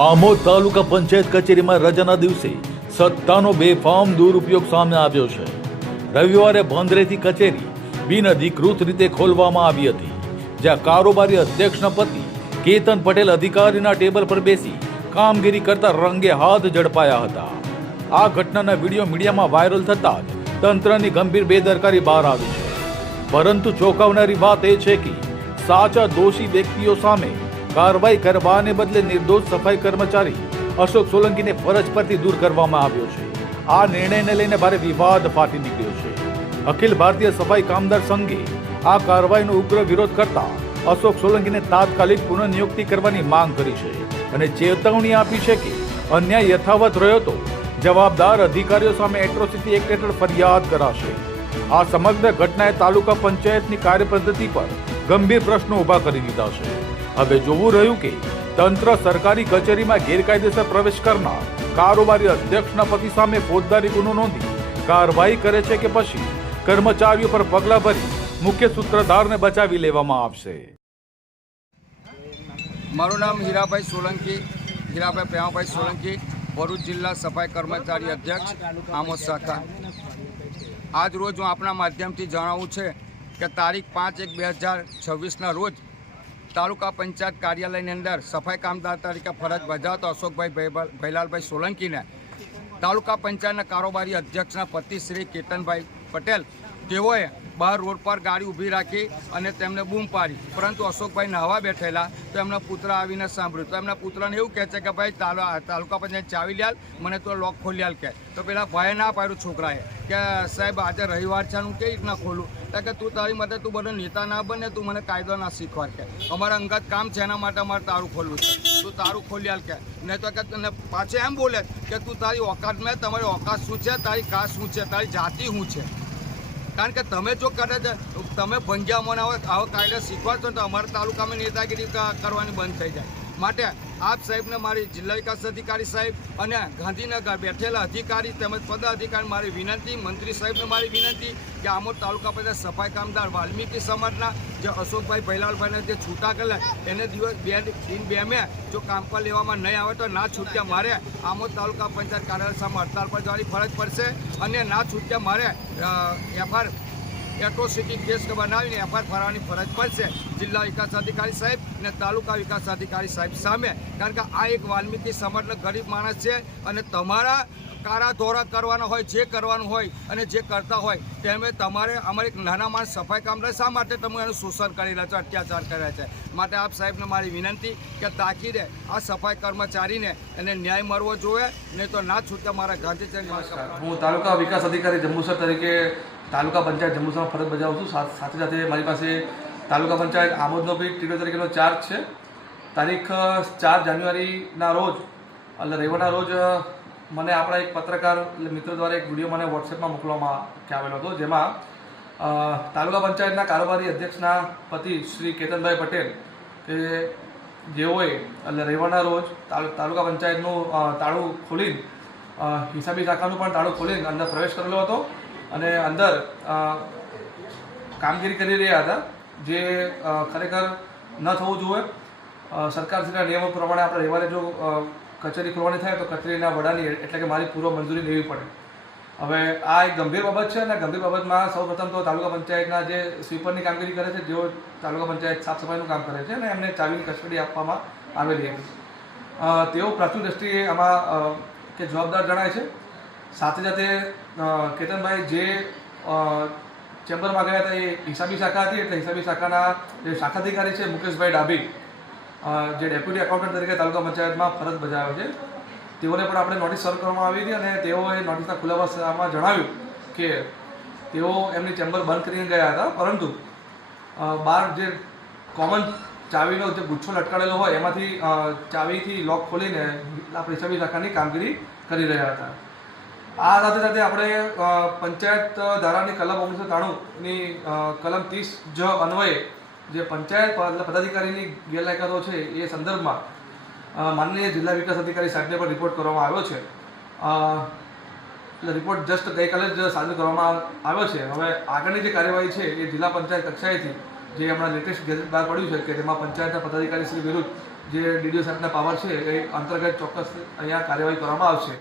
આમોદ તાલુકા પંચાયત કચેરીમાં રજાના દિવસે સત્તાનો બેફામ દુરુપયોગ સામે આવ્યો છે. રવિવારે ભંદરેથી કચેરી બિનઅધિકૃત રીતે ખોલવામાં આવી હતી, જ્યાં કારોબારી અધ્યક્ષના પતિ કેતન પટેલ અધિકારીના ટેબલ પર બેસી કામગીરી કરતા રંગે હાથ ઝડપાયા હતા. આ ઘટનાના વીડિયો મીડિયામાં વાયરલ થતા જ તંત્રની ગંભીર બેદરકારી બહાર આવી છે. પરંતુ ચોંકાવનારી વાત એ છે કે સાચા દોષી વ્યક્તિઓ સામે કાર્યવાહી કરવાને બદલે નિર્દોષ સફાઈ કર્મચારી અશોક સોલંકીને ફરજ પરથી દૂર કરવામાં આવ્યો છે. આ નિર્ણયને લઈને ભારે વિવાદ ફાટી નીકળ્યો છે. અખિલ ભારતીય સફાઈ કામદાર સંઘે આ કાર્યવાહીનો ઉગ્ર વિરોધ કરતા અશોક સોલંકીને તાત્કાલિક પુનઃનિયુક્તિ કરવાની માંગ કરી છે અને ચેતવણી આપી છે કે અન્યાય યથાવત રહ્યો તો જવાબદાર અધિકારીઓ સામે એટ્રોસિટી એક્ટ હેઠળ ફરિયાદ કરાશે. આ સમગ્ર ઘટનાએ તાલુકા પંચાયતની કાર્યપદ્ધતિ પર ગંભીર પ્રશ્નો ઊભા કરી દીધા છે. હવે જોવું રહ્યું કે તંત્ર સરકારી કચેરીમાં ગેરકાયદેસર પ્રવેશ કરનાર કારોબારી અધ્યક્ષના પતિ સામે ફોજદારી ગુનો નોંધી કાર્યવાહી કરે છે કે પછી કર્મચારીઓ પર પગલાં ભરી મુખ્ય સૂત્રધારને બચાવી લેવામાં આવશે. મારું નામ હીરાભાઈ સોલંકી, હીરાભાઈ પ્રેમાભાઈ સોલંકી, ભરૂચ જિલ્લા સફાઈ કર્મચારી અધ્યક્ષ, આમોદ શાખા. આજ રોજ હું આપણા માધ્યમથી જણાવું છે કે તારીખ પાંચ એક બે હજાર છવ્વીસના રોજ તાલુકા પંચાયત કાર્યાલયની અંદર સફાઈ કામદાર તરીકે ફરજ બજાવતો અશોકભાઈ ભૈલાલભાઈ સોલંકીને તાલુકા પંચાયતના કારોબારી અધ્યક્ષના પતિ શ્રી કેતનભાઈ પટેલ. તેઓએ બહાર રોડ પર ગાડી ઊભી રાખી અને તેમને બૂમ પાડી. પરંતુ અશોકભાઈ નહાવા બેઠેલા, તો એમના પુત્ર આવીને સાંભળ્યું. તો એમના પુત્રને એવું કહે છે કે, ભાઈ, તાલુ- તાલુકા પંચાયત ચાવી લ્યાલ, મને તો લોક ખોલી કે. તો પેલા ભાઈએ ના પાડ્યું છોકરાએ કે, સાહેબ, આજે રવિવાર છે હું કેવી રીતના ખોલું? કે, તું તારી માટે તું બધો નેતા ના બને, તું મને કાયદો ના શીખવાડ કે. અમારા અંગત કામ છે, એના માટે અમારે તારું ખોલવું છે. તું તારું ખોલી આલ કે. નહીં તો કે તને પાછે એમ બોલે કે, તું તારી ઓકાત મેં, તમારી ઓકાત શું છે? તારી કાસ શું છે? તારી જાતિ શું છે? કારણ કે તમે જો કદાચ તમે મને હવે આવો કાયદા શીખવાડશો તો અમારા તાલુકામાં નેતાગીરી કરવાની બંધ થઈ જાય. માટે આપ સાહેબને મારી જિલ્લા વિકાસ અધિકારી સાહેબ અને ગાંધીનગર બેઠેલા અધિકારી તેમજ પદાધિકારી મારી વિનંતી, મંત્રી સાહેબને મારી વિનંતી કે આમોદ તાલુકા પંચાયત સફાઈ કામદાર વાલ્મીકી સમાજના જે અશોકભાઈ ભૈલાલભાઈને જે છૂટા કરેલા, એને દિવસ બે દિન બે મે જો કામ પર લેવામાં નહીં આવે તો ના છૂટ્યા મારે. આમોદ તાલુકા પંચાયત કાર્યાલય સામે હડતાલ પર જવાની ફરજ પડશે અને ના છૂટ્યા મારે એફઆર એટ્રોસિટી કેસ બનાવીને એફઆઈઆર ફરવાની ફરજ પડશે. જિલ્લા વિકાસ અધિકારી સાહેબ અને તાલુકા વિકાસ અધિકારી સાહેબ સામે. કારણ કે આ એક વાલ્મીકી સમર્થ ગરીબ માણસ છે અને તમારા કારા ધોરા કરવાના હોય, જે કરવાનું હોય અને જે કરતા હોય, તેમે તમારે અમારે એક નાના માણસ સફાઈ કામ શા માટે તમે એનું શોષણ કરી રહ્યા છો, અત્યાચાર કર્યા છે? માટે આપ સાહેબને મારી વિનંતી કે તાકીદે આ સફાઈ કર્મચારીને એને ન્યાય મળવો જોઈએ, નહીં તો ના છૂટતા મારા ગાંધીચંદ હું તાલુકા વિકાસ અધિકારી જંબુસર તરીકે તાલુકા પંચાયત જંબુસરમાં ફરજ બજાવું છું. સાથે સાથે મારી પાસે તાલુકા પંચાયત આમોદનો બી ટીડો તરીકેનો ચાર્જ છે. તારીખ ચાર જાન્યુઆરીના રોજ એટલે રવિવારના રોજ મને આપણા એક પત્રકાર મિત્રો દ્વારા એક વીડિયો મને વોટ્સએપમાં મોકલવામાં આવેલો હતો, જેમાં તાલુકા પંચાયતના કારોબારી અધ્યક્ષના પતિ શ્રી કેતનભાઈ પટેલ, કે જેઓએ એટલે રવિવારના રોજ તાલુકા પંચાયતનું તાળું ખોલીને હિસાબી શાખાનું પણ તાળું ખોલીને અંદર પ્રવેશ કરેલો હતો અને અંદર કામગીરી કરી રહ્યા હતા, જે ખરેખર ન થવું જોઈએ. સરકારશ્રીના નિયમો પ્રમાણે આપણે રવિવારે જો કચેરી ખોલવાની થાય તો કચેરીના વડાની એટલે કે મારી પૂર્વ મંજૂરી લેવી પડે. હવે આ એક ગંભીર બાબત છે અને ગંભીર બાબતમાં સૌપ્રથમ તો તાલુકા પંચાયતના જે સ્વીપરની કામગીરી કરે છે જેઓ તાલુકા પંચાયત સાફ સફાઈનું કામ કરે છે અને એમને ચાવીની કસ્ટડી આપવામાં આવેલી હતી. તેઓ પ્રાથમિક દ્રષ્ટિએ આમાં કે જવાબદાર જણાય છે. સાથે સાથે કેતનભાઈ જે ચેમ્બરમાં ગયા હતા એ હિસાબી શાખા હતી, એટલે હિસાબી શાખાના જે શાખાધિકારી છે મુકેશભાઈ ડાભી જે ડેપ્યુટી એકાઉન્ટન્ટ તરીકે તાલુકા પંચાયતમાં ફરજ બજાવે છે. તેઓને પણ આપણે નોટિસ સર્વ કરવામાં આવી હતી અને તેઓએ નોટિસના ખુલાસામાં જણાવ્યું કે તેઓ એમની ચેમ્બર બંધ કરીને ગયા હતા. પરંતુ બહાર જે કોમન ચાવીનો જે ગુચ્છો લટકાડેલો હોય, એમાંથી ચાવીથી લોક ખોલીને આપણે હિસાબી શાખાની કામગીરી કરી રહ્યા હતા. આ સાથે સાથે આપણે પંચાયત ધારાની કલમ ઓગણીસો ત્રાણુંની કલમ ત્રીસ જ અન્વયે જે પંચાયત પદાધિકારીની ગેરલાયકાતો છે એ સંદર્ભમાં માનનીય જિલ્લા વિકાસ અધિકારી સાહેબને પણ રિપોર્ટ કરવામાં આવ્યો છે. એટલે રિપોર્ટ જસ્ટ ગઈકાલે જ સાજુ કરવામાં આવ્યો છે. હવે આગળની જે કાર્યવાહી છે એ જિલ્લા પંચાયત કક્ષાએથી, જે હમણાં લેટેસ્ટ ગેઝેટ બહાર પડ્યું છે કે તેમાં પંચાયતના પદાધિકારી શ્રી વિરુદ્ધ જે ડીડીઓ સાહેબના પાવર છે એ અંતર્ગત ચોક્કસ અહીંયા કાર્યવાહી કરવામાં આવશે.